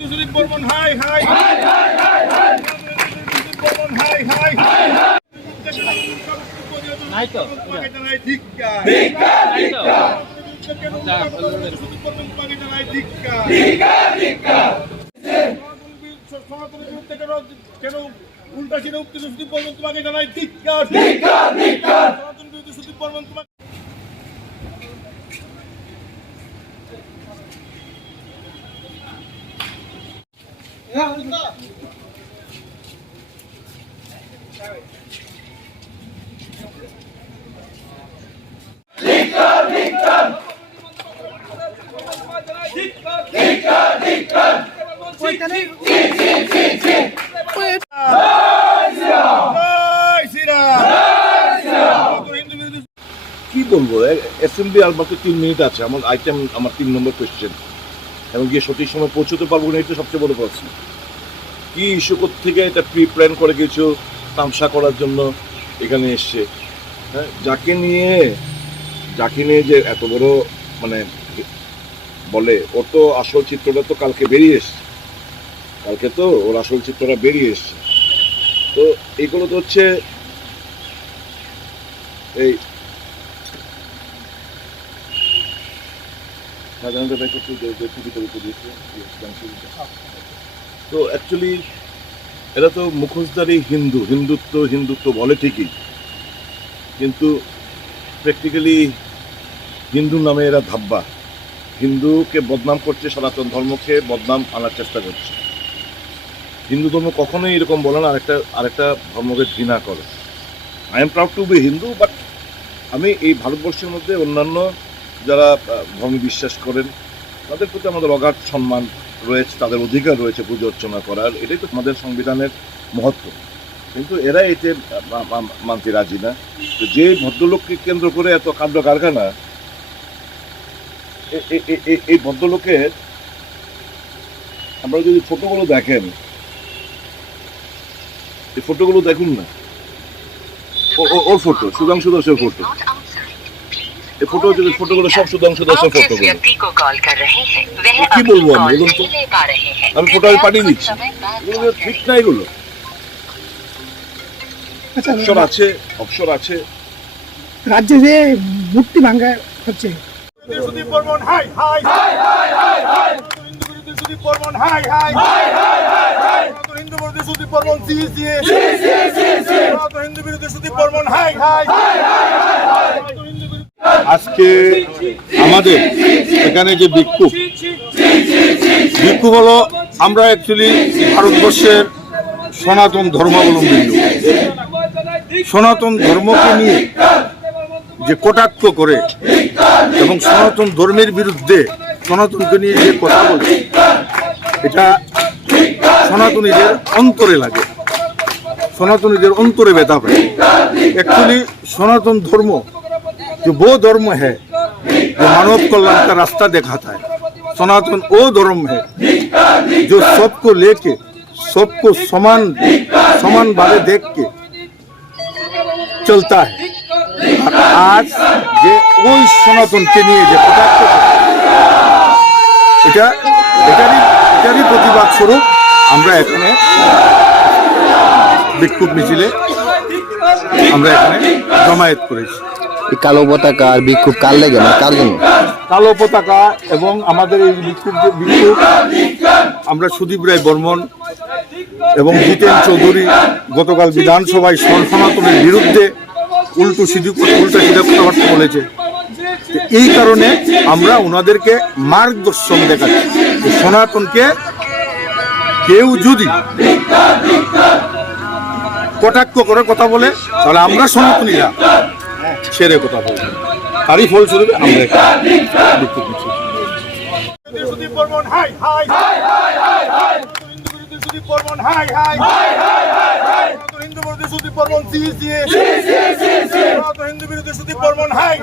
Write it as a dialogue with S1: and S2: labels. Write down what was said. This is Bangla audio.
S1: সুদীপ বর্মন হাই হাই কেন উল্টা সিনে উঠতেছে সুদীপ বর্মন তোমাকে জানাই ধিক্কার ধিক্কার ধিক্কার সনাতন বিরুদ্ধে সুদীপ বর্মন তোমাকে বিরোধী
S2: কি বলব? অ্যাসেম্বলি আর মাত্র তিন মিনিট আছে। আমার আইটেম আমার তিন নম্বর কোয়েশ্চেন এবং গিয়ে সঠিক সময় পৌঁছতে পারব না, এটা সবচেয়ে বড় প্রশ্ন কি ইস্যু থেকে এটা প্রি প্ল্যান করে কিছু তামসা করার জন্য এখানে এসছে। হ্যাঁ যাকে নিয়ে যাকে নিয়ে যে এত বড় মানে বলে, ওর তো আসল চিত্রটা তো কালকে বেরিয়ে এসছে। কালকে তো ওর আসল চিত্রটা বেরিয়ে এসছে। তো এগুলো তো হচ্ছে এই তো অ্যাকচুয়ালি এরা তো মুখোশধারী হিন্দু, হিন্দুত্ব হিন্দুত্ব বলে ঠিকই। কিন্তু প্র্যাকটিক্যালি হিন্দু নামে এরা ধাব্বা। হিন্দুকে বদনাম করছে সনাতন ধর্মকে বদনাম আনার চেষ্টা করছে। হিন্দু ধর্ম কখনোই এরকম বলে না, আরেকটা আরেকটা ধর্মকে ঘৃণা করে। I am proud to be Hindu but আমি এই ভারতবর্ষের মধ্যে অন্যান্য যারা ধর্মে বিশ্বাস করেন, তাদের প্রতি আমাদের অগাধ সম্মান রয়েছে, তাদের অধিকার রয়েছে পুজো অর্চনা করার, এটাই তো আমাদের সংবিধানের মহত্ব। কিন্তু এরা এতে মানতে রাজি না। তো যে ভদ্রলোককে কেন্দ্র করে এত কাণ্ড কারখানা এই ভদ্রলোকের আপনারা যদি ফটোগুলো দেখেন, এই ফটোগুলো দেখুন না। ওর ফটো, সুধাংশু দাসের ফটো। এই ফটো ফটোগুলো সব
S3: শুধাংশ দর্শক
S2: ফটোগুলো কি বলব আমি বলুন তো আমি ফটো আমি পাঠিয়ে দিচ্ছি ঠিক না এগুলো অপশন আছে অপশন আছে
S4: রাজ্যে যে মূর্তি ভাঙ্গা হচ্ছে
S1: সুদীপ বর্মন হাই হাই হাই হাই হাই হাই সুদীপ বর্মন হাই হাই হাই হাই হাই হাই হিন্দু বিরোধী সুদীপ বর্মন সি সি সি সি সি হিন্দু বিরোধী সুদীপ বর্মন হাই হাই হাই হাই হাই হাই
S5: আজকে আমাদের এখানে যে বিক্ষোভ বিক্ষোভ হলো আমরা অ্যাকচুয়ালি ভারতবর্ষের সনাতন ধর্মাবলম্বী সনাতন ধর্মকে নিয়ে যে কটাক্ষ করে এবং সনাতন ধর্মের বিরুদ্ধে সনাতনকে নিয়ে যে কথা বলে, এটা সনাতনীদের অন্তরে লাগে। সনাতনীদের অন্তরে ব্যথা পায়। অ্যাকচুয়ালি সনাতন ধর্ম जो वो धर्म है जो मानव कल्याण का रास्ता दिखाता है सनातन वो धर्म है जो सबको लेके सबको समान समान भावे देख के चलता है और आज যে ওই সনাতনকে নিয়ে যে পদার্থ এটা এটারই এটারই প্রতিবাদ স্বরূপ আমরা এখানে বিক্ষোভ মিছিলে আমরা এখানে জমায়েত করেছি
S6: এই কালো পতাকা আর বিক্ষোভ কার লেগে না? কার জন্য?
S5: কালো পতাকা এবং আমাদের এই বিক্ষোভ বিক্ষোভ, আমরা সুদীপ রায় বর্মন এবং জিতেন চৌধুরী গতকাল বিধানসভায় সন- সনাতনের বিরুদ্ধে উল্টো সিধু উল্টো সিধা কথাবার্তা বলেছে এই কারণে আমরা ওনাদেরকে মার্গদর্শন দেখাচ্ছি সনাতনকে কেউ যদি কটাক্ষ করে কথা বলে, তাহলে আমরা সনাতনীরা ছেড়ে কথা বলব। তারই ফলস্বরূপে আমরা
S1: হাই হাই হিন্দু বিরোধী সুদীপ বর্মন, হাই হাই হাই। হাই হাই
S5: সুদীপ বর্মন সি সি সনাতন হিন্দু বিরোধী সুদীপ বর্মন হাই।